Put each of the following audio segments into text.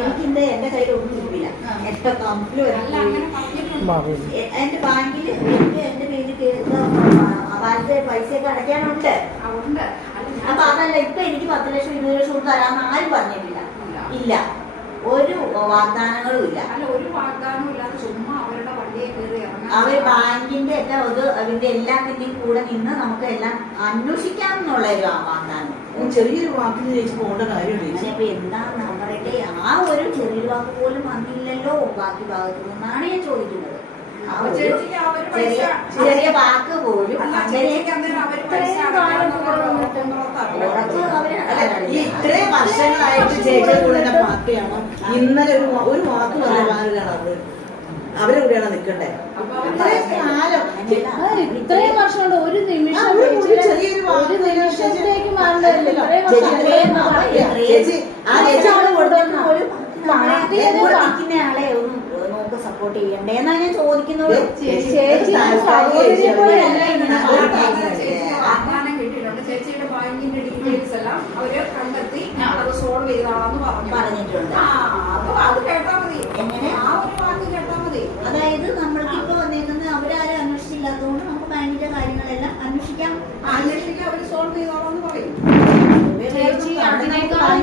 എനിക്കിന്റെ എന്റെ കയ്യിൽ ഒന്നും ഇല്ല. എന്റെ കമ്പിലും എന്റെ ബാങ്കിൽ എന്റെ പേരിൽ ബാധ്യത പൈസയൊക്കെ അടയ്ക്കാനുണ്ട്. അപ്പൊ അതല്ല ഇപ്പൊ എനിക്ക് 10 ലക്ഷം 20 ലക്ഷം കൊടുത്ത് തരാമെന്ന് ആരും പറഞ്ഞിട്ടില്ല. ഇല്ല, ഒരു വാഗ്ദാനങ്ങളും ഇല്ല. ഒരു വാഗ്ദാനവും ഇല്ലാതെ ചുമ്മാ അവരുടെ വണ്ടിയെ കയറി അവർ ബാങ്കിന്റെ അതിന്റെ എല്ലാത്തിന്റെയും കൂടെ നിന്ന് നമുക്ക് എല്ലാം അന്വേഷിക്കാമെന്നുള്ള ഒരു വാഗ്ദാനം. ചെറിയൊരു വാക്കിന് ചേച്ചി പോകേണ്ട കാര്യമില്ല. അപ്പൊ എന്താ നമ്മളുടെ ആ ഒരു ചെറിയൊരു വാക്ക് പോലും വന്നില്ലല്ലോ ബാക്കി ഭാഗത്തു നിന്നാണ് ഞാൻ ചോദിക്കുന്നത്. ചെറിയ വാക്ക് പോലും ഇത്രയും വർഷങ്ങളായിട്ട് ചേച്ചിയുടെ കൂടെ പാർട്ടിയാണ്. ഇന്നലെ ഒരു വാക്ക് പറയാനാണ് അവരെ കൂടെയാണ് നിൽക്കണ്ടേ. ഇത്രയും വർഷം കൊണ്ട് ഒരു നിമിഷം ചെറിയൊരു നിമിഷത്തേക്ക് മാറണ്ടല്ലോ. ചേച്ചി ആ ചേച്ചി ആളെ ഒന്ന് നോക്ക് സപ്പോർട്ട് ചെയ്യണ്ടേന്നാ ഞാൻ ചോദിക്കുന്നത്. വാഗ്ദാനം കിട്ടിയിട്ടുണ്ട്. ചേച്ചിയുടെ ബാങ്കിന്റെ ഡീറ്റെയിൽസ് എല്ലാം അവര് കണ്ടെത്തി അത് സോൾവ് ചെയ്താണെന്ന് പറഞ്ഞിട്ടുണ്ട്. അപ്പൊ അത് കേട്ടാ മതി. എങ്ങനെ ആ ഒരു വാക്ക് കേട്ടാ മതി. അതായത് നമ്മൾക്കിപ്പോ വന്നേക്കുന്നത് അവരാരും അന്വേഷിച്ചില്ലാത്തതുകൊണ്ട് നമുക്ക് ബാങ്കിന്റെ കാര്യങ്ങളെല്ലാം അന്വേഷിക്കാം. അവര് സോൾവ് ചെയ്തോളാന്ന് പറയും. ചേച്ചി അതിനേക്കാളും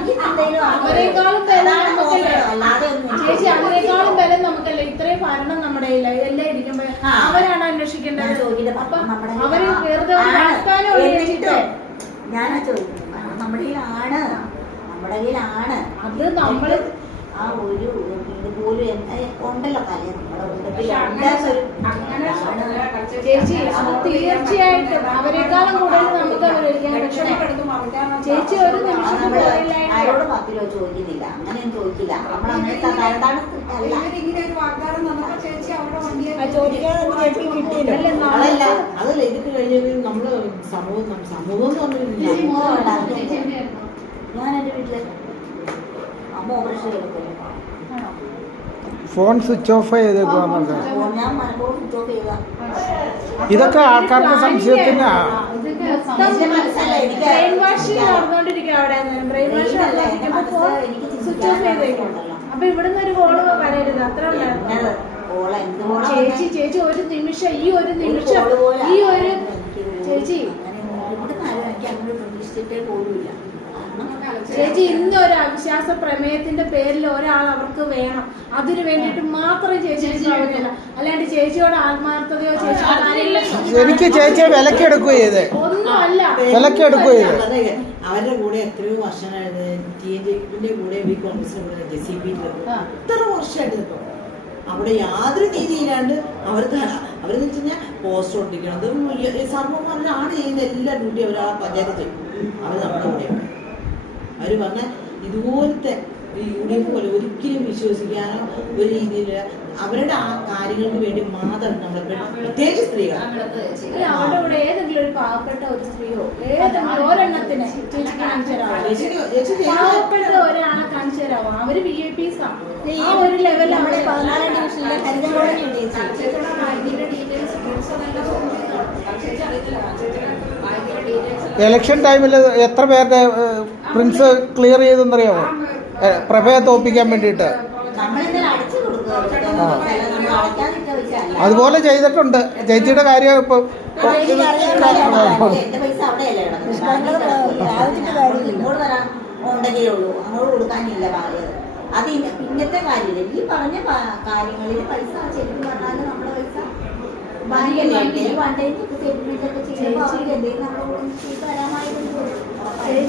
ബലം നമുക്കല്ല. ഇത്രയും ഭരണം നമ്മുടെ എല്ലാം ഇരിക്കുമ്പോ അവരാണ് അന്വേഷിക്കേണ്ടത്. അപ്പൊ അവര് വെറുതെ ഞാനാ ചോദിക്കുന്നത്. നമ്മുടെ കയ്യിലാണ് അത് നമ്മള് ആ ഒരു ഇതുപോലും ഉണ്ടല്ലോ കലയെ ചേച്ചി തീർച്ചയായിട്ടും അവരെക്കാളും കൂടുതൽ നമുക്ക് അവരൊരിക്കാൻ. ചേച്ചി ഒരു നിമിഷം ആരോട് 10 രൂപ ചോദിക്കുന്നില്ല, അങ്ങനെയൊന്നും ചോദിക്കില്ല. നമ്മളങ്ങനെ ഇങ്ങനെ ഒരു വാഗ്ദാനം നമുക്ക് ചേച്ചി അവരുടെ വണ്ടിയെ അതല്ല അതല്ല ഇതൊക്കെ കഴിഞ്ഞത് നമ്മള് സമൂഹം എന്ന് പറഞ്ഞില്ല. ഞാൻ എന്റെ വീട്ടില് അമ്മ ഓപ്പറേഷൻ എടുക്കും. ഫോൺ സ്വിച്ച് ഓഫ് ചെയ്തേക്കുവാന്നൊക്കെ. ഞാൻ മനഃപൂർവ്വം സ്വിച്ച് ഓഫ് ചെയ്ത ഇതൊക്കെ ആൾക്കാർക്ക് സംശയത്തിന് ബ്രെയിൻ വാഷ് നടന്നുകൊണ്ടിരിക്കുക. അവിടെ ബ്രെയിൻ വാഷ് സ്വിച്ച് ഓഫ് ചെയ്തേക്കും. അപ്പൊ ഇവിടുന്ന് ഒരു കോള് വരരുത്. അത്ര ചേച്ചി ഒരു നിമിഷം ഈ ഒരു ചേച്ചി ചേച്ചി ഇന്നൊരു അവിശ്വാസ പ്രമേയത്തിന്റെ പേരിൽ ഒരാൾ അവർക്ക് വേണം. അതിനു വേണ്ടിയിട്ട് മാത്രം ചേച്ചി പ്രവർത്തില്ല. അല്ലാണ്ട് ചേച്ചിയോട് ആത്മാർത്ഥതയോ എനിക്ക് ചേച്ചിയെ വിലക്കെടുക്കുക ചെയ്തേ ഒന്നുമല്ല. വിലക്കെടുക്കുക ചെയ്തേ അവരുടെ കൂടെ എത്രയോ വർഷമായിരുന്നു. TNJന്റെ കൂടെ കോൺഗ്രസിന്റെ JCP എത്ര വർഷമായിട്ട് നിൽക്കും. അവിടെ യാതൊരു രീതിയിലാണ്ട് അവരെന്ന് വെച്ച് കഴിഞ്ഞാൽ പോസ്റ്റർ ഒട്ടിക്കണം. സർവന്മാരിലാണ് ചെയ്യുന്ന എല്ലാ ഡ്യൂട്ടി അവർ ആ പഞ്ചായത്ത് ചെയ്യും. അവർ നമ്മുടെ കൂടെയാണ്. അവർ പറഞ്ഞാൽ ഇതുപോലത്തെ UDF പോലെ ഒരിക്കലും വിശ്വസിക്കാനോ ഒരു രീതിയിൽ അവരുടെ ആ കാര്യങ്ങൾക്ക് വേണ്ടി മാത്രം നമ്മളെ പ്രത്യേകിച്ച് സ്ത്രീകൾ അവരുടെ കൂടെ ഏതെങ്കിലും ഒരു പാവപ്പെട്ട ഒരു സ്ത്രീയോ ഏതെങ്കിലും ഒരെണ്ണത്തിന് പാവപ്പെട്ട ഒരാളെ കാണിച്ചു തരാമോ? അവര് VIPs ആണ്. ആ ഒരു ലെവലിൽ അവിടെ 14 ഡിവിഷനിലെ ഇലക്ഷൻ ടൈമിൽ എത്ര പേരുടെ പ്രിൻസ് ക്ലിയർ ചെയ്തെന്നറിയാമോ? പ്രഭയെ തോപ്പിക്കാൻ വേണ്ടിയിട്ട് അതുപോലെ ചെയ്തിട്ടുണ്ട്. ചേച്ചിയുടെ കാര്യം ഇപ്പൊ അത് ഇന്നത്തെ കാര്യമില്ല. ഈ പറഞ്ഞ കാര്യങ്ങളിൽ പൈസ ശരിക്കും പറഞ്ഞാൽ നമ്മുടെ പൈസ ബാങ്കിന്റെ വണ്ടേക്ക് സെറ്റിൽമെന്റ് ഒക്കെ ചെയ്യുമ്പോൾ അവർക്ക് എന്തെങ്കിലും നമ്മളോട് തരാമായി